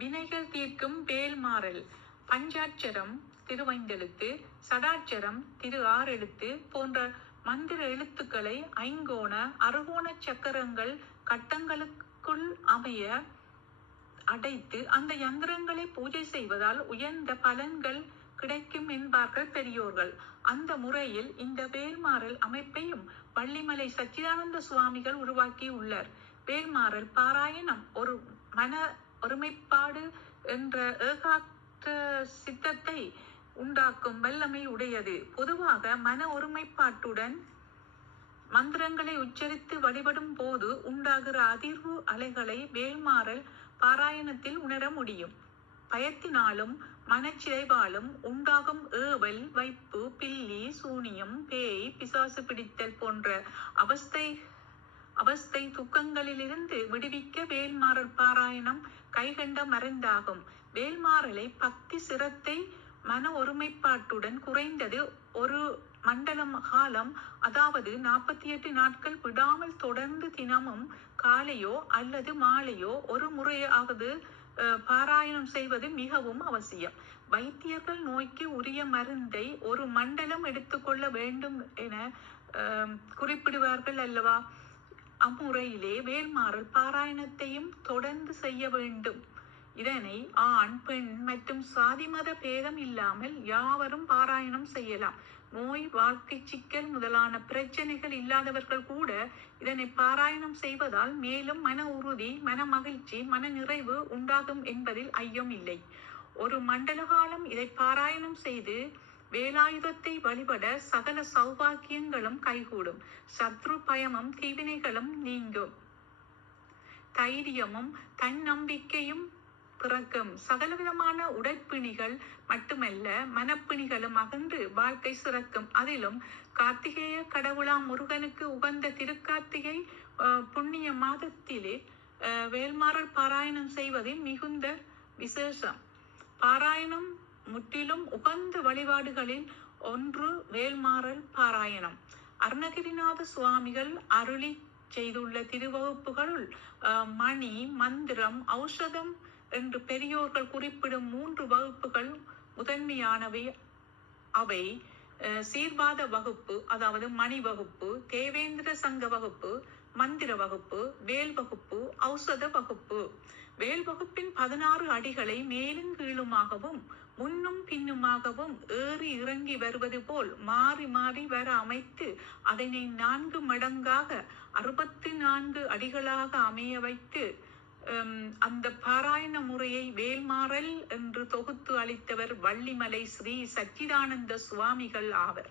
வினைகள் தீர்க்கும் வேல்மாறல். பஞ்சாட்சரம் திருவைந்தெழுத்து சடாட்சரம் திரு ஆறெழுத்து போன்ற மந்திர எழுத்துக்களை ஐங்கோண அறுகோண சக்கரங்கள் கட்டங்களுக்குள் அமைய அடைத்து அந்த யந்திரங்களை பூஜை செய்வதால் உயர்ந்த பலன்கள் கிடைக்கும் என்பார்கள் பெரியோர்கள். அந்த முறையில் இந்த வேல்மாறல் அமைப்பையும் பள்ளிமலை சச்சிதானந்த சுவாமிகள் உருவாக்கியுள்ளார். வேல்மாறல் பாராயணம் ஒரு மன ஒருமைப்பாடு என்ற ஏகாத்த சித்தத்தை உண்டாக்கும் வல்லமை உடையது. பொதுவாக மன ஒருமைப்பாட்டுடன் மந்திரங்களை உச்சரித்து வழிபடும் போது உண்டாகிற அதிர்வு அலைகளை வேல்மாறல் பாராயணத்தில் உணர முடியும். பயத்தினாலும் மனச்சிறைவாலும் உண்டாகும் ஏவல் வைப்பு பில்லி சூனியம் பேய் பிசாசு பிடித்தல் போன்ற அவஸ்தை அவஸ்தை துக்கங்களிலிருந்து விடுவிக்க வேல்மாறல் பாராயணம் கைகண்ட மருந்தாகும். வேல்மாறலை பக்தி சிரத்தை மன ஒருமைப்பாட்டுடன் குறைந்தது ஒரு மண்டலம் காலம் அதாவது நாற்பத்தி எட்டு நாட்கள் விடாமல் தொடர்ந்து தினமும் காலையோ அல்லது மாலையோ ஒரு முறையாவது பாராயணம் செய்வது மிகவும் அவசியம். வைத்தியர்கள் நோய்க்கு உரிய மருந்தை ஒரு மண்டலம் எடுத்துக்கொள்ள வேண்டும் என குறிப்பிடுவார்கள் அல்லவா? அம்முறையிலே வேல்மாறல் பாராயணத்தையும் தொடர்ந்து செய்ய வேண்டும். இதனை ஆண் பெண் மற்றும் சாதி மத பேதம் இல்லாமல் யாவரும் பாராயணம் செய்யலாம். நோய் வாழ்க்கை சிக்கல் முதலான பிரச்சனைகள் இல்லாதவர்கள் கூட இதனை பாராயணம் செய்வதால் மேலும் மன உறுதி மன மகிழ்ச்சி மன நிறைவு உண்டாகும் என்பதில் ஐயம் இல்லை ஒரு மண்டல காலம் இதை பாராயணம் செய்து வேலாயுதத்தை வழிபட சகல சௌபாக்கியங்களும் கைகூடும். சத்ரு பயமும் தீவினைகளும் நீங்கும். தைரியமும் தன்னம்பிக்கையும் பிறக்கும். சகலவிதமான உடற்பிணிகள் மட்டுமல்ல மனப்பிணிகளும் அகன்று வாழ்க்கை சிறக்கும். அதிலும் கார்த்திகேய கடவுளா முருகனுக்கு உகந்த திருக்கார்த்திகை புண்ணிய மாதத்திலே அஹ், வேல்மாறல் பாராயணம் செய்வது மிகுந்த விசேஷம். பாராயணம் முற்றிலும் உகந்த வழிபாடுகளில் ஒன்று வேல்மாறல் பாராயணம். அருணகிரிநாத சுவாமிகள் அருளி செய்துள்ள திருவகுப்புகளுள் மணி மந்திரம் ஔஷதம் என்று பெரியோர்கள் குறிப்பிடும் மூன்று வகுப்புகள் முதன்மையானவை. அவை அஹ், சீர்வாத வகுப்பு அதாவது மணி வகுப்பு தேவேந்திர சங்க வகுப்பு மந்திர வகுப்பு வேல் வகுப்பு ஔஷத வகுப்பு. வேல் வகுப்பின் பதினாறு அடிகளை மேலும் கீழுமாகவும் முன்னும் பின்னுமாகவும் ஏறி இறங்கி வருவது போல் மாறி மாறி வர அமைத்து அதனை நான்கு மடங்காக அறுபத்தி நான்கு அடிகளாக அமைய வைத்து அந்த பாராயண முறையை வேல்மாறல் என்று தொகுத்து அளித்தவர் வள்ளிமலை ஸ்ரீ சச்சிதானந்த சுவாமிகள் ஆவர்.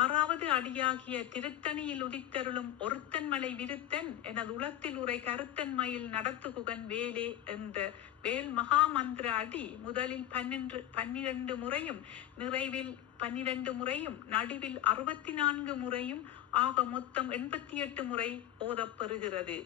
ஆறாவது அடியாகிய திருத்தணியில் உதித்தருளும் ஒருத்தன் மலை விருத்தன் எனது உளத்தில் உரை கருத்தன் மயில் நடத்துகுகன் வேலே என்ற வேல் மகா மந்திர அடி முதலில் பன்னெண்டு பன்னிரண்டு முறையும் நிறைவில் பன்னிரண்டு முறையும் நடுவில் அறுபத்தி நான்கு முறையும் ஆக மொத்தம் எண்பத்தி எட்டு முறை ஓதப்பெறுகிறது.